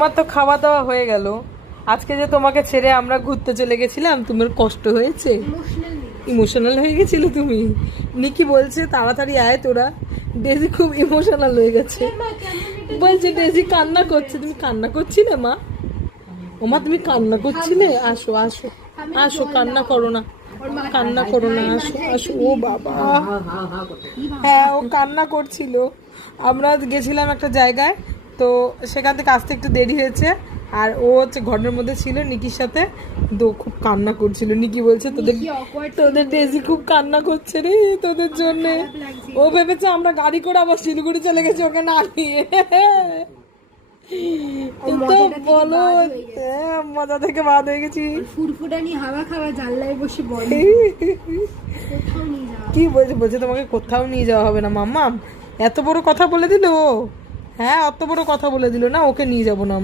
আমার তো খাওয়া দাওয়া হয়ে গেল। আজকে যে তোমাকে ছেড়ে আমরা ঘুরতে চলে গেছিলাম, তোমার কষ্ট হয়েছে? ইমোশনাল হয়ে গেছিল তুমি? নিকি বলছে তাড়াতাড়ি আয় তোরা, ডেজি খুব ইমোশনাল হয়ে গেছে। বলছে ডেজি কান্না করছে। তুমি কান্না করছিলে মা? ওমা তুমি কান্না করছিলে? আসো আসো আসো, কান্না করো না, কান্না করো না, আসো আসো। ও বাবা, হ্যাঁ ও কান্না করছিল। আমরা গেছিলাম একটা জায়গায়, তো সেখান থেকে আসতে একটু দেরি হয়েছে, আর ও হচ্ছে ঘরের মধ্যে ছিল নিকির সাথে, তো খুব কান্না করছিল। নিকি বলছে তোদের তোদের ডেজি খুব কান্না করছে রে তোদের জন্য। ও ভেবেছে আমরা গাড়ি করে আবার শিলিগুড়ি চলে গেছি ওকে না নিয়ে। তো বলো, মজা থেকে বাদ হয়ে গেছি। ফুরফুরানি হাওয়া খাওয়া, জানলায় বসে বল। কি বলছে? বলছে তোমাকে কোথাও নিয়ে যাওয়া হবে না মাম্মা। এত বড় কথা বলে দিল ও? হ্যাঁ অত বড় কথা বলে দিল না, ওকে নিয়ে যাবো না।